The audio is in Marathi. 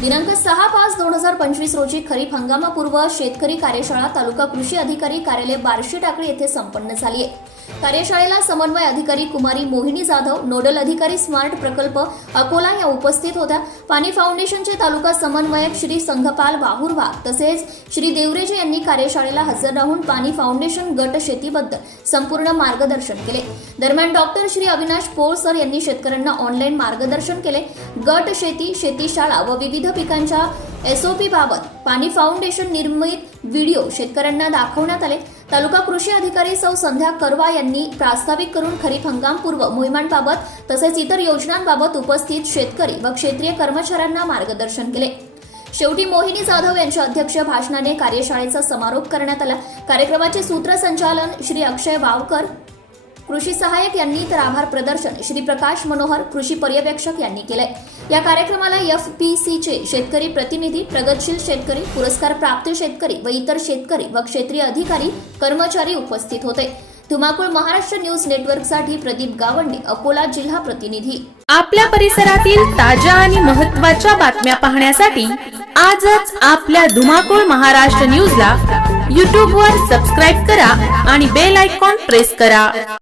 दिनांक सहा पाच दोन हजार पंचवीस रोजी खरीप हंगामापूर्व शेतकरी कार्यशाळा तालुका कृषी अधिकारी कार्यालय बार्शी टाकळी येथे संपन्न झाली आहे. कार्यशाळेला समन्वय अधिकारी कुमारी मोहिनी जाधव नोडल अधिकारी स्मार्ट प्रकल्प अकोला या उपस्थित होत्या. पाणी फाउंडेशनचे तालुका समन्वयक श्री संघपाल बाहुरवा तसेच श्री देवरेजे यांनी कार्यशाळेला हजर राहून पाणी फाउंडेशन गट शेतीबद्दल संपूर्ण मार्गदर्शन केले. दरम्यान डॉक्टर श्री अविनाश पोळ सर यांनी शेतकऱ्यांना ऑनलाईन मार्गदर्शन केले. गट शेती शेतीशाळा व विविध पिकांच्या एसओपी बाबत पाणी फाउंडेशन निर्मित व्हिडिओ शेतकऱ्यांना दाखवण्यात आले. तालुका कृषी अधिकारी सौ संध्या करवा यांनी प्रास्ताविक करून खरीप हंगामपूर्व मोहिमांबाबत तसेच इतर योजनांबाबत उपस्थित शेतकरी व क्षेत्रीय कर्मचाऱ्यांना मार्गदर्शन केले. शेवटी मोहिनी जाधव यांच्या अध्यक्ष भाषणाने कार्यशाळेचा समारोप करण्यात आला. कार्यक्रमाचे सूत्रसंचालन श्री अक्षय वावकर कृषी सहाय्यक यांनी तर आभार प्रदर्शन श्री प्रकाश मनोहर कृषी पर्यवेक्षक यांनी केलंय. या कार्यक्रमाला एफ पी सीचे शेतकरी प्रतिनिधी प्रगतशील शेतकरी पुरस्कार प्राप्त शेतकरी व इतर शेतकरी व क्षेत्रीय अधिकारी कर्मचारी उपस्थित होते. धुमाकूळ महाराष्ट्र न्यूज नेटवर्कसाठी प्रदीप गावंडे अकोला जिल्हा प्रतिनिधी. आपल्या परिसरातील ताज्या आणि महत्त्वाच्या बातम्या पाहण्यासाठी आजच आपल्या धुमाकूळ महाराष्ट्र न्यूजला यूट्यूबवर वर सबस्क्राईब करा आणि बेल आयकॉन प्रेस करा.